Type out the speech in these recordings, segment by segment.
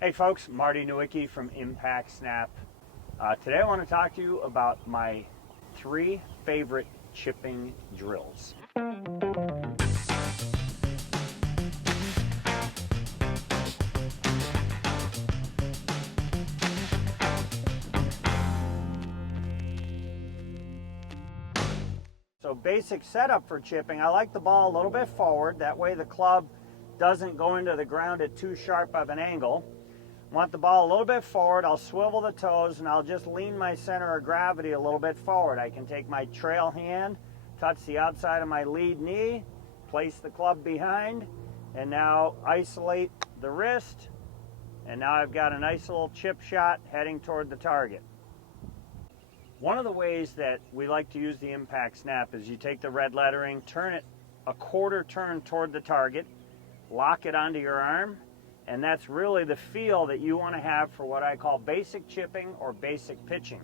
Hey folks, Marty Nowicki from Impact Snap. Today I want to talk to you about my 3 favorite chipping drills. So basic setup for chipping, I like the ball a little bit forward. That way the club doesn't go into the ground at too sharp of an angle. Want the ball a little bit forward. I'll swivel the toes and I'll just lean my center of gravity a little bit forward. I can take my trail hand, touch the outside of my lead knee, place the club behind, and now isolate the wrist. And now I've got a nice little chip shot heading toward the target. One of the ways that we like to use the Impact Snap is you take the red lettering, turn it a quarter turn toward the target, lock it onto your arm, and that's really the feel that you want to have for what I call basic chipping or basic pitching.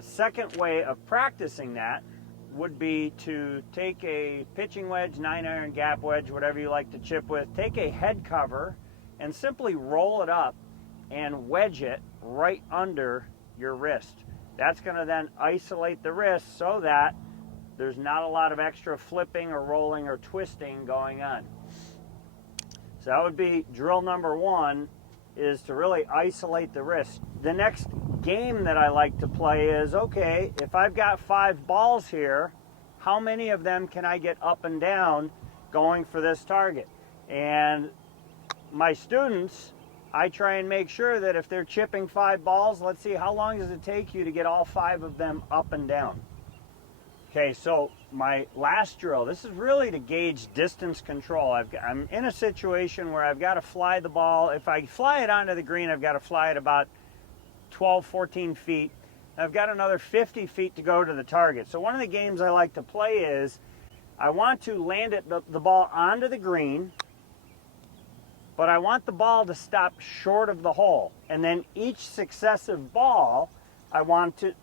Second way of practicing that would be to take a pitching wedge, 9-iron, gap wedge, whatever you like to chip with, take a head cover and simply roll it up and wedge it right under your wrist. That's going to then isolate the wrist so that there's not a lot of extra flipping or rolling or twisting going on. So that would be drill number 1, is to really isolate the wrist. The next game that I like to play is, okay, if I've got 5 balls here, how many of them can I get up and down going for this target? And my students, I try and make sure that if they're chipping 5 balls, let's see, how long does it take you to get all 5 of them up and down? Okay, so my last drill, this is really to gauge distance control. I'm in a situation where I've got to fly the ball. If I fly it onto the green, I've got to fly it about 12, 14 feet. I've got another 50 feet to go to the target. So one of the games I like to play is I want to land the ball onto the green, but I want the ball to stop short of the hole. And then each successive ball, I want it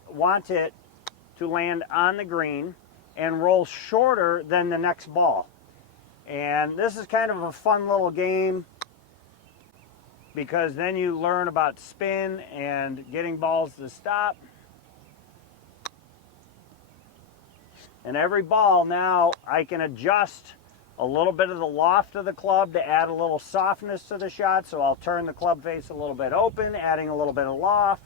to land on the green and roll shorter than the next ball. And this is kind of a fun little game because then you learn about spin and getting balls to stop. And every ball now I can adjust a little bit of the loft of the club to add a little softness to the shot. So I'll turn the club face a little bit open, adding a little bit of loft.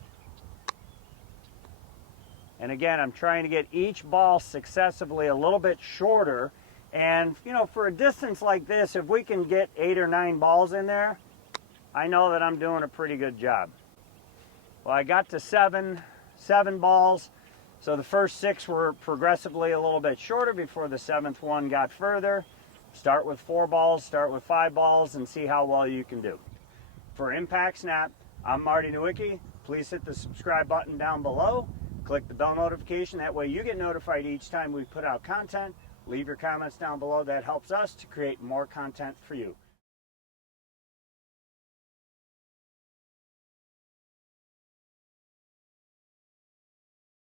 And again, I'm trying to get each ball successively a little bit shorter. And, you know, for a distance like this, if we can get 8 or 9 balls in there, I know that I'm doing a pretty good job. Well, I got to seven balls. So the first 6 were progressively a little bit shorter before the 7th one got further. Start with 4 balls, start with 5 balls, and see how well you can do. For Impact Snap, I'm Marty Nowicki. Please hit the subscribe button down below. Click the bell notification. That way you get notified each time we put out content. Leave your comments down below. That helps us to create more content for you.